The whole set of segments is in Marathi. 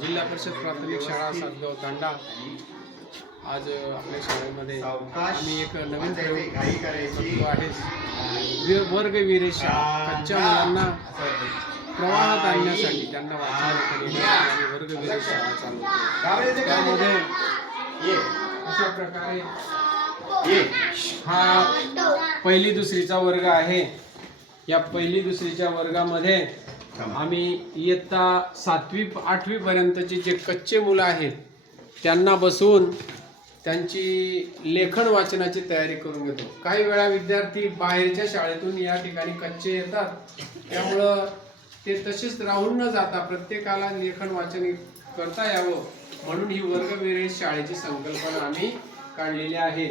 जिल्हा परिषद प्राथमिक शाळा सातगाव तांडा. आज आपल्या शाळेमध्ये आम्ही एक नवीन प्रयोग करतो आहे. वर्ग विरेश कच्च्या मुलांना प्रवाहात आणण्यासाठी, त्यांना वाचनाकडे आम्ही वर्ग विरेश शाळा चालवतो. त्यामध्ये अशा प्रकारे हा पहिली दुसरीचा वर्ग आहे. या पहिली दुसरीच्या वर्गामध्ये आम्ही इयत्ता 7वी 8वी पर्यंतचे जे कच्चे मुलं आहेत त्यांना बसवून त्यांची लेखन वाचनाची तयारी करून घेतो. काही वेळा विद्यार्थी बाहेरच्या शाळेतून या ठिकाणी कच्चे येतात, त्यामुळं ते तसेच राहून न जाता प्रत्येकाला लेखन वाचन करता यावं म्हणून ही वर्गविरहित शाळेची संकल्पना आम्ही काढलेली आहे.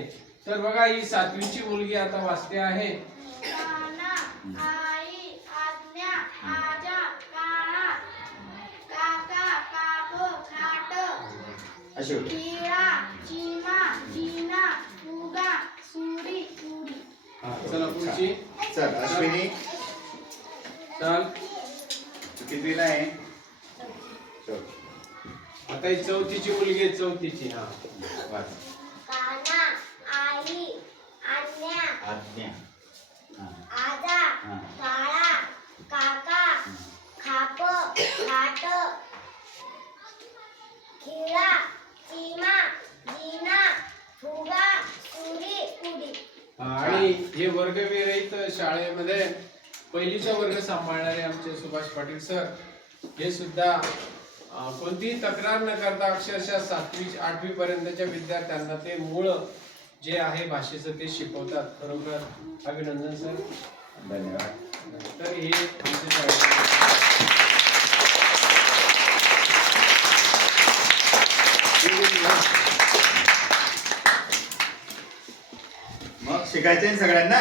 तर बघा, ही 7वीची मुलगी आता वाचते आहे. चला पुढची. चल अश्विनी, चल कितवीला आहे? आता ही 4थीची मुलगी आहे, 4थीची. हा वाच. काना, आई, आज्ञा, आज्ञा, आजा, काळा, काका, खाप, खाट, खिळा, चिमा, जिना, फुगा, सुरी, उडी. आणि हे वर्गविरहित शाळेमध्ये पहिलीचा वर्ग सांभाळणारे आमचे सुभाष पाटील सर, हे सुद्धा कोणतीही तक्रार न करता अक्षरशः 7वी 8वी पर्यंतच्या विद्यार्थ्यांना ते मूळ जे आहे भाषेचं ते शिकवतात. खरोखर अभिनंदन सर, धन्यवाद. तर हे आमचे शाळेचे मग शिकायचंय सगळ्यांना.